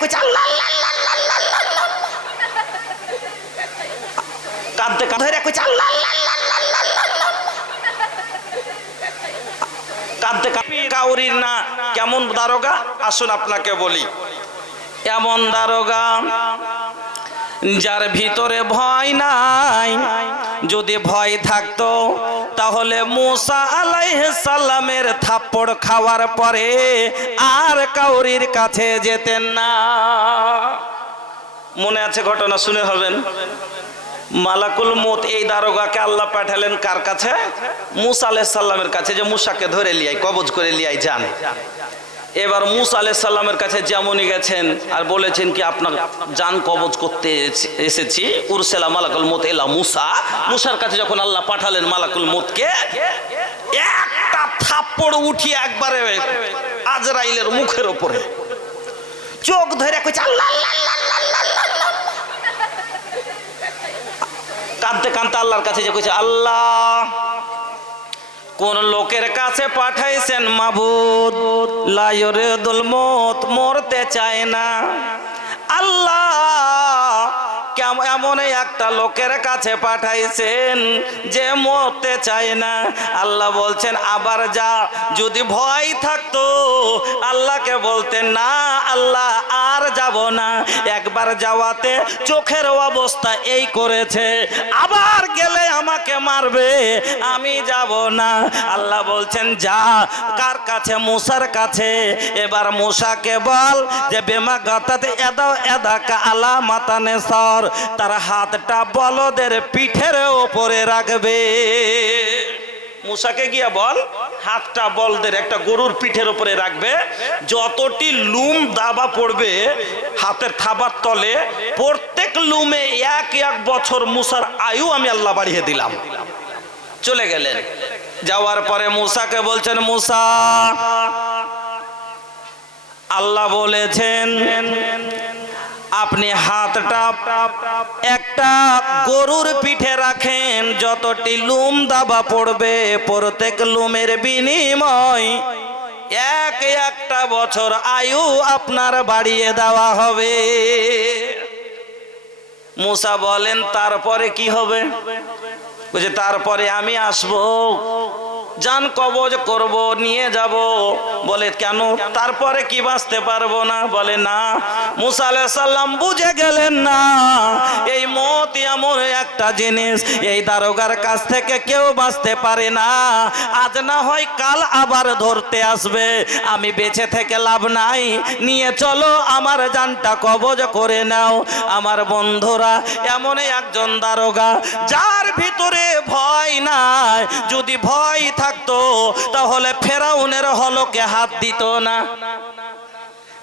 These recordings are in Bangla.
কইছে আল্লাহ কাঁদতে ধরে কইছে আল্লাহ কাঁদতে কাউরির না। কেমন দারোগা আসুন আপনাকে বলি। এমন দারোগা যার ভিতরে ভয় নাই। যদি ভয় থাকতো তাহলে মুসা আলাইহিস সালামের থাপ্পড় খাওয়ার পরে আর কাউরির কাছে যেতেন না। মনে আছে ঘটনা, শুনে হবেন। মালাকুল মউত এই দারোগাকে আল্লাহ পাঠালেন কার কাছে? মুসা আলাইহিস সালামের কাছে, যে মুসাকে ধরে লিয়াই, কবজ করে লিয়াই যান। এবার মুসা আলাইহিস সালামের কাছে যেমনই গেছেন আর বলেছেন কি আপনার জান কবজ করতে এসেছি, উরসেলা মালাকুল মউত এলা মুসা। মুসার কাছে যখন আল্লাহ পাঠালেন মালাকুল মউতকে, একটা থাপ্পড় উঠিয়ে একবারে আজরাইলের মুখের উপরে চোখ ধরে কইছে আল্লাহ আল্লাহ আল্লাহ। কাঁদতে কাঁদতে আল্লাহর কাছে যে কইছে আল্লাহ কোন লোকের কাছে পাঠাইছেন মাবুদ, লা ইউরিদুল মউত, মরতে চায় না। আল্লাহ এমন একটা লোকের কাছে পাঠাইছেন যে মরতে চায় না। আল্লাহ বলছেন আবার যা। যদি ভয় থাকতো আল্লাহকে বলতেন না আল্লাহ আর যাব না। একবার যাওয়াতে চোখের অবস্থা এই করেছে, আবার গেলে আমাকে মারবে, আমি যাব না। আল্লাহ বলছেন যা। কার কাছে? মুসার কাছে। এবার মুসাকে বল যে বেমা গাতাতে এদাকা আলা মাতানে সর, তার হাতটা বলদের পিঠের উপরে রাখবে। মুসাকে গিয়া বল হাতটা বলদের একটা গরুর পিঠের উপরে রাখবে। যতটি লুম দাবা পড়বে হাতের থাবার তলে, প্রত্যেক লুমে এক এক বছর মুসার আয়ু আমি আল্লাহ বাড়িয়ে দিলাম। চলে গেলেন। যাওয়ার পরে মুসাকে বলছেন মুসা আল্লাহ বলেছেন আপনি হাতটা একটা গরুর পিঠে রাখেন, যতটি লুম দাবা পড়বে প্রত্যেক লুমের বিনিময় একটা বছর আয়ু আপনার বাড়িয়ে দেওয়া হবে। মুসা বলেন তারপরে কি হবে? বুঝে তারপরে আমি আসবো, জান কবজ করব, নিয়ে যাব। বলে কেন? তারপরে কি বাঁচতে পারবো না? বলে না। মুসা আলাইহিস সালাম বুঝে গেলেন না এই মত এমন একটা জিনিস, এই দারোগার কাছ থেকে কেউ বাঁচতে পারে না। আজ না হয় কাল আবার ধরতে আসবে, আমি বেঁচে থেকে লাভ নাই, নিয়ে চলো আমার জানটা কবজ করে নাও। আমার বন্ধুরা, এমন একজন দারোগা যার ভিতরে ভয় নাই। যদি ভয় থাকতো তাহলে ফেরাউনের হলকে হাত দিত না।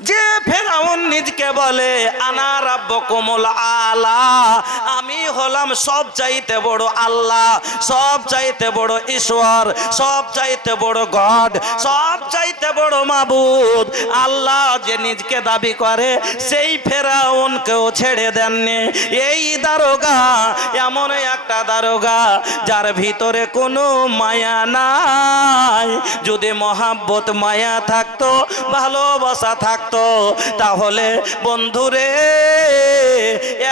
যে ফেরাউন নিজকে বলে আনা রাব্বুকুমুল আলা, আমি হলাম সব চাইতে বড় আল্লাহ, সব চাইতে বড় ঈশ্বর, সব চাইতে বড় গড, সব চাইতে বড় মাবুদ। আল্লাহ যে নিজকে দাবি করে সেই ফেরাউনকেও ছেড়ে দেননি। এই দারোগা এমন একটা দারোগা যার ভিতরে কোনো মায়া নাই। যদি মহাব্বত মায়া থাকতো, ভালোবাসা থাকতো, তাহলে বন্ধুরে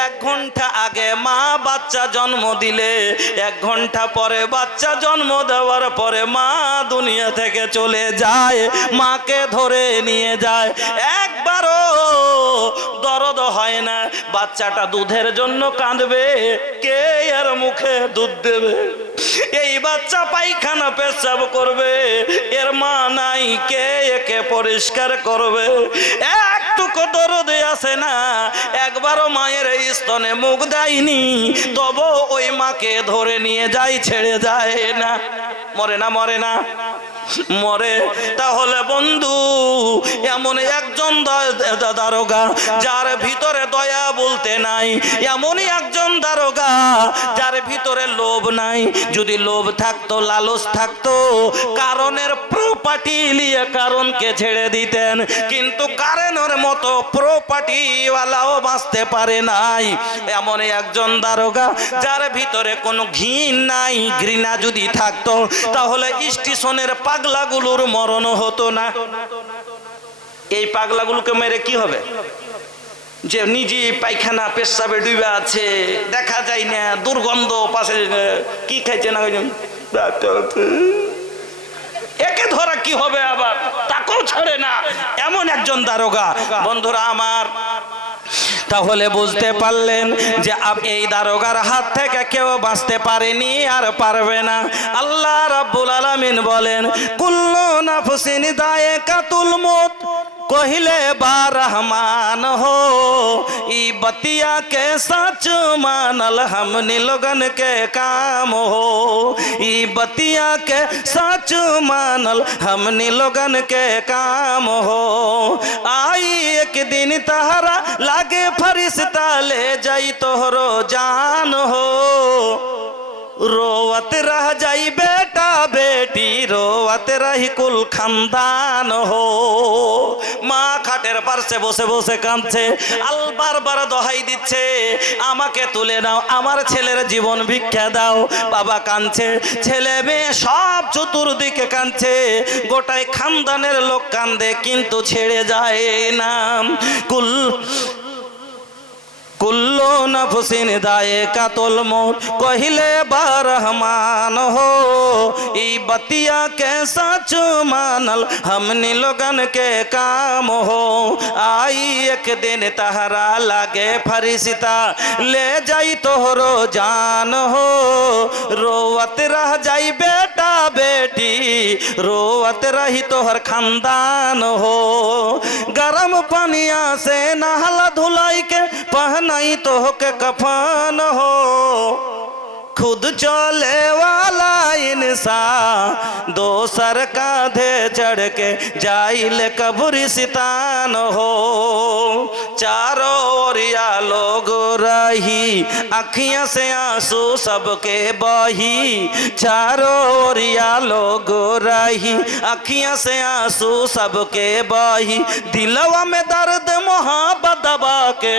1 ঘন্টা আগে মা বাচ্চা জন্ম দিলে 1 ঘন্টা পরে বাচ্চা জন্ম দেওয়ার পরে মা দুনিয়া থেকে চলে যায়, মাকে ধরে নিয়ে যায়, একবারও দরদ হয় না। বাচ্চাটা দুধের জন্য কাঁদবে, কে এর মুখে দুধ দেবে? এই বাচ্চা পায়খানা পেশাব করবে, এর মা নাই, কে একে পরিষ্কার করবে? একটুকু দরদ আসে না, একবারও মায়ের স্তনে মুখ দেয়নি, তবু ওই মাকে ধরে নিয়ে যায়, ছেড়ে যায় না। মরে না? মরে না? মরে। তাহলে বন্ধু, এমন একজন দারোগা যার ভিতরে দয়া বলতে নাই, এমনই একজন দারোগা যার ভিতরে লোভ নাই। যদি লোভ থাকতো, লালচ থাকতো, কারণের প্রপার্টি নিয়ে কারণকে ছেড়ে দিতেন, কিন্তু কারণের মতো প্রপার্টিওয়ালাও বাঁচতে পারে নাই। এমন একজন দারোগা যার ভিতরে কোনো ঘৃণ নাই। ঘৃণা যদি থাকতো তাহলে স্টেশনের পাগলাগুলোর মরণ হতো না। এই পাগলাগুলোকে মেরে কি হবে? যে নিজে পায়খানা পেশাবে ডুবে আছে, দেখা যায় না, দুর্গন্ধ, পাশে কি খাইছে না একে ধরা কি হবে, আবার তাকেও ছাড়ে না, এমন একজন দারোগা। বন্ধুরা আমার, তাহলে বুঝতে পারলেন যে এই দারোগার হাত থেকে কেউ বাঁচতে পারেনি আর পারবে না। আল্লাহ রাব্বুল আলামিন বলেন, কুল্লু নাফসিন যায়কাতুল মউত, কहिले बा रहमान हो, ई बतिया के सच मानल हमनी लोगन के काम हो, ई बतिया के सच मानल हमनी लोगन के काम हो। आई एक दिन तहरा लागे फरिश्ता ले जाई तोहरो जान हो, रोवत रह जाई बेटा बेटी, रोवत रही कुल खानदान हो। মা খাটের পাশে বসে বসে কাঁদছে, আল বারবার দোহাই দিচ্ছে, আমাকে তুলে নাও, আমার ছেলের জীবন ভিক্ষা দাও। বাবা কাঁদছে, ছেলে মেয়ে সব চতুর্দিকে কাঁদছে, গোটায় খানদানের লোক কান্দে, কিন্তু ছেড়ে যায় না। कुल्लो नफसिन जायकातुल मौत, कहिले बा रहमान हो, ई बतिया के सच मानल हमनी लोगन के काम हो। आई एक दिन तहरा लागे फरिश्ता ले जाई तोहरो जान हो, रोवत रह जाई बेटा बेटी, रोवत रही तोहर खानदान हो। गरम पानिया से नहला धुलाई के नहीं तो के कफन हो, खुद चले वाला इंसान दोसर कांधे चढ़ के जाइल कब्रिस्तान हो। चारों ओरिया लोग रही, अखियां से आंसू सबके बही, चारों ओरिया लोग रही, अखियां से आंसू सबके बही। दिलवा में दर्द मोहब्बत दबा के,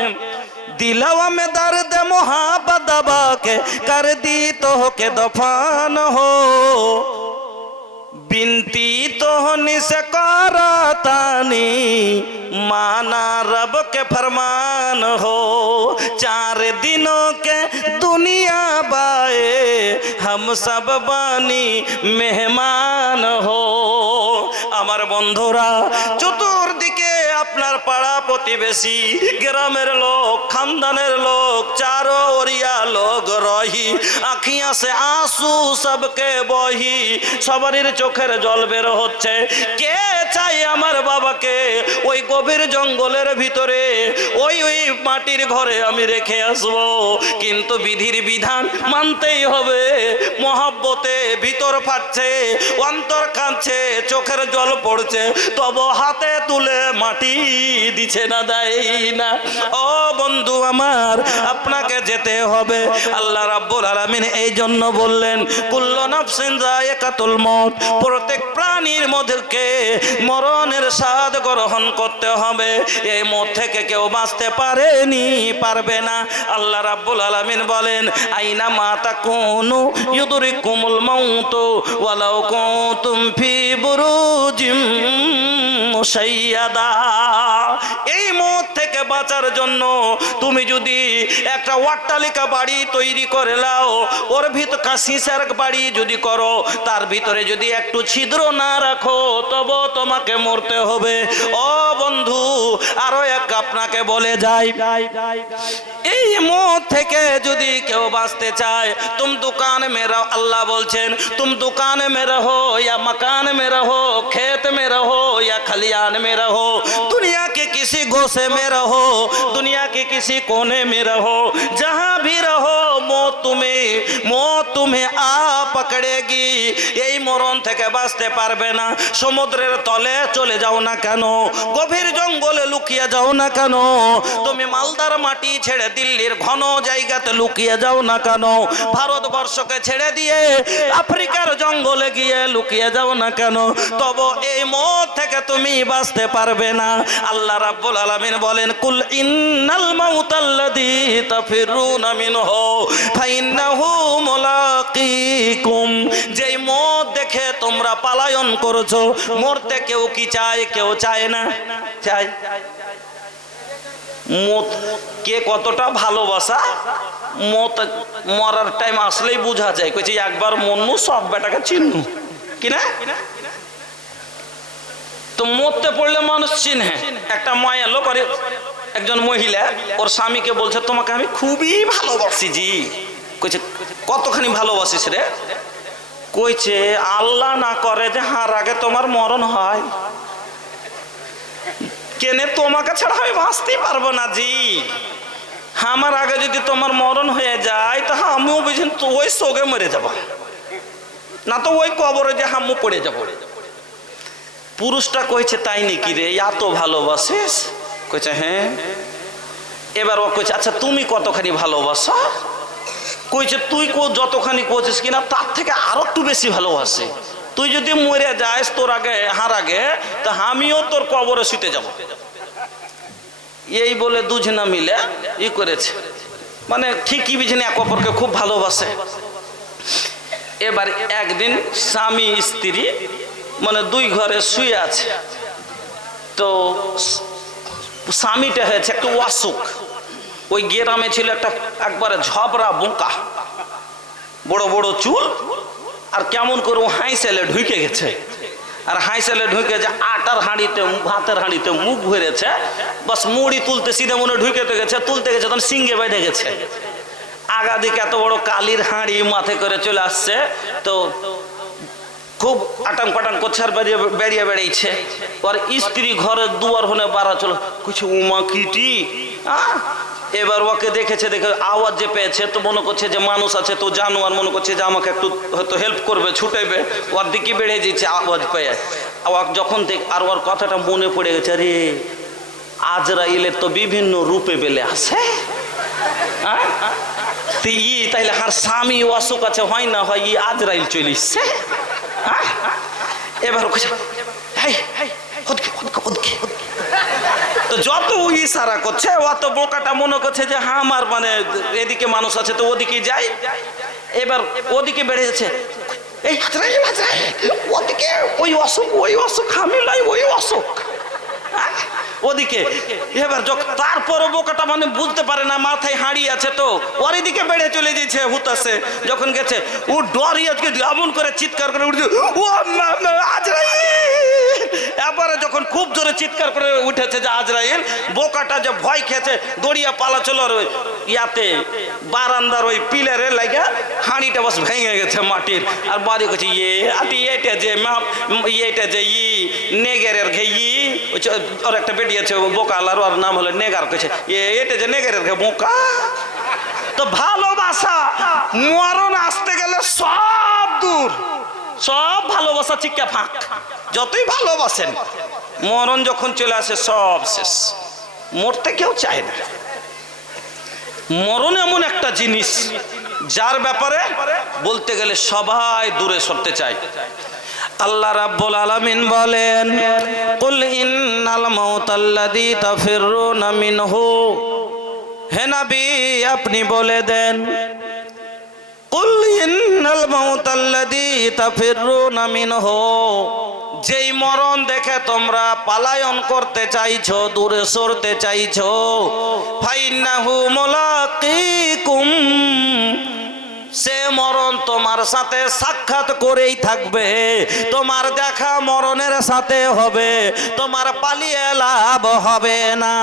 दिलवा में दर्द मोहब्बत दबा के कर दी तो के दफान हो। बिनती तो से करतानी, माना रब के फरमान हो। 4 दिनों के दुनिया बाए, हम सब बानी मेहमान हो। আমার বন্ধুরা, চতুর্দিকে আপনার পাড়া প্রতিবেশী, গ্রামের লোক, খানদানের লোক, চারো ওরিয়া লোক রহি, আখিয়া সে आंसू सबके বহি, সবারই চোখের জল বের হচ্ছে। কে চাই আমার বাবাকে ওই গভীর জঙ্গলের ভিতরে ওই মাটির ঘরে আমি রেখে আসবো, কিন্তু বিধির বিধান মানতেই হবে। মহব্বতে ভিতর ফাটছে, অন্তর কাঁদছে, চোখের জল পড়ছে, তবু হাতে তুলে মাটি দিছে না, দেয় না। ও বন্ধু আমার, আপনাকে যেতে হবে। আল্লাহ রাব্বুল আলামিন এই জন্য বললেন, কুল্লু নাফসিন যায়কাতুল মউত, প্রত্যেক প্রাণীর মধ্যে মরণের স্বাদ গ্রহণ করতে হবে। এই মত থেকে কেউ বাঁচতে পারেনি, পারবে না। আল্লাহ রাব্বুল আলামিন বলেন, আইনা মা তাকুনু ইউদরিকুমুল মাউত ওয়ালাউ কুনতুম ফি বুরুজিম মুশাইয়াদা। এই মত থেকে বাঁচার জন্য তুমি যদি একটা অট্টালিকা বাড়ি তৈরি করে নাও, ওর ভিতর কাঁসিসার বাড়ি যদি করো, তার ভিতরে যদি একটু ছিদ্র না রাখো, তবে তোমাকে মরতে হবে। ও বন্ধু, আরো এক আপনাকে বলে যাই, এই মত থেকে যদি কেউ বাঁচতে চায়, तुम दुकान में रहो, अल्लाह बोलছেন, तुम दुकान में रहो या मकान में रहो, खेत में रहो या खलियान में रहो, दुनिया के किसी गोशे में रहो, दुनिया के किसी कोने में रहो, जहां भी रहो, मौत तुम्हें आ पकड़ेगी। এই মরণ থেকে বাঁচতে পারবে না। সমুদ্রের তলে চলে যাও না কেন, গভীর জঙ্গলে লুকিয়ে যাও না কেন, তুমি মালদার মাটি ছেড়ে দিল্লির ঘন জায়গাতে লুকিয়ে যাও না কেন, ভারতবর্ষকে ছেড়ে দিয়ে আফ্রিকার জঙ্গলে গিয়ে লুকিয়ে যাও না কেন, তবে এই মত থেকে তুমি বাঁচতে পারবে না। আল্লাহ রাব্বুল আলামিন বলেন, কুল ইন্নাল মাউতাল্লাযী তাফিরুনা মিনহু ফাইন্নাহু মুলাকীকুম। যেই মত দেখে তোমরা পালায়ন করছো, মরতে কেউ কি চায়? কেউ চায় না। চায়? মত কে কতটা ভালোবাসা মত মরার টাইম আসলেই বোঝা যায়। কইছে একবার মন্নু সব বেটাকে চিনু কিনা। তো মরতে পড়লে মানুষ চিনে। একটা মায়া লোক আর একজন মহিলা ওর স্বামীকে বলছে তোমাকে আমি খুবই ভালোবাসি জি। কইছে কতখানি ভালোবাসিস রে? কইছে আল্লাহ না করে যে হার আগে তোমার মরণ হয়, কেনে তোমাকে ছাড়া আমি বাঁচতেই পারবো না জি। আমার আগে যদি তোমার মরণ হয়ে যায় তা আমিও বুঝেন তো ওই শোকে মরে যাব, না তো ওই কবরে যে হামু পড়ে যাব। পুরুষটা কইছে তাই নাকি রে, এত ভালোবাসিস? কইছে হ্যাঁ। এবার ও কইছে আচ্ছা তুমি কতখানি ভালোবাসো? কইছে তুই যতখানি করছিস কিনা তার থেকে আরো একটু বেশি ভালোবাসে। তুই যদি মরে যাস তোর আগে হার আগে তা আমিও তোর কবরে শুতে যাব। এই বলে দুজনা মিলে ই করেছে, মানে ঠিকই বুঝেনি এক অপরকে খুব ভালোবাসে। এবার একদিন স্বামী স্ত্রী মানে দুই ঘরে শুয়ে আছে। তো স্বামীটা হয়েছে একটু অসুখ। ওই গ্রামে ছিল একটা একবারে ঝবরা বোকা, বড় বড় চুল, আর কেমন করে ও হাইসেলে ঢুকে গেছে। আর হাইসেলে ঢুকে যে আটার হাঁড়িতে ভাতের হাঁড়িতে মুখ ভরেছে, বাস মুড়ি তুলতে সিধে মনে ঢুকে গেছে, তুলতে গেছে তখন সিঙ্গে বেঁধে গেছে। আগাদিকে এত বড় কালির হাঁড়ি মাথে করে চলে আসছে। তো খুব আটাং পাটাং করছে আর বেরিয়ে বেড়াইছে। ওর স্ত্রী ঘরের দুয়ার হনে বাড়া চলো, কিছু উমা কিটি। এবার ওকে দেখেছে, দেখে আওয়াজ যে পেয়েছে তো মনে করছে যে মানুষ আছে, তো জানোয়ার মনে করছে যে আমাকে একটু হয়তো হেল্প করবে, ছুটাইবে। ওর দিকে বেড়ে যেছে আওয়াজ পেয়ে। যখন আর ওর কথাটা মনে পড়ে গেছে, আরে আজরাইলের তো বিভিন্ন রূপে বেলে আসে। তাইলে আর স্বামী অসুখ আছে হয় না হয় আজরাইল চলে এসছে। এবার তো যত ইশারা করছে অত বোকাটা মনে করছে যে হ্যাঁ আমার মানে এদিকে মানুষ আছে তো ওদিকে যাই। এবার ওদিকে বেড়ে যাচ্ছে, এই ওদিকে ওই অসুখ আমি লাই ওই অসুখ ওদিকে। এবার তারপরও বোকাটা মানে বুঝতে পারে না, মাথায় হাঁড়ি আছে তো ওর এদিকে বেড়ে চলে যেছে হুতাছে। যখন গেছে ও ডরিয়ে এমন করে চিৎকার করে উঠছে, ও আজরাইল। এবারে যখন খুব জোরে চিৎকার করে উঠেছে যে আজরাইল, বোকাটা যে ভয় খেয়েছে দড়িয়া পালা চলো ইয়াতে বারান্দার ওই পিলারে লাগা হাঁড়িটা বাস ভেঙে গেছে মাটির। আর বাড়ি করছে এটা যে এটা যে নেগেরের ঘে ওর একটা বেটি আছে বোকা, আর ওর নাম হলো নেগার। কইছে এটা যে নেগেরের ঘে বোকা। তো ভালোবাসা মরণ আসতে গেলে সব দূর, সব ভালোবাসা চিক্কা ফাঁক। যতই ভালোবাসেন মরণ যখন চলে আসে সব শেষ। মরতে কেউ চায় না। মরণ এমন একটা জিনিস যার ব্যাপারে বলতে গেলে সবাই দূরে সরতে চায়। আল্লাহ রাব্বুল আলামিন বলেন, কুল ইন্নাল মাউতাল্লাযী তাফিরুনা মিনহু। হে নবী আপনি বলে দেন, কুল ইন্নাল মাউতাল্লাযী তাফিরুনা মিনহু, যেই মরণ দেখে তোমরা পালায়ন করতে চাইছো, দূরে সরতে চাইছো, ফাইন্নাহু মুলাকিকুম, সে মরণ তোমার সাথে সাক্ষাৎ করেই থাকবে। তোমার দেখা মরণের সাথে হবে, তোমার পালিয়ে লাভ হবে না।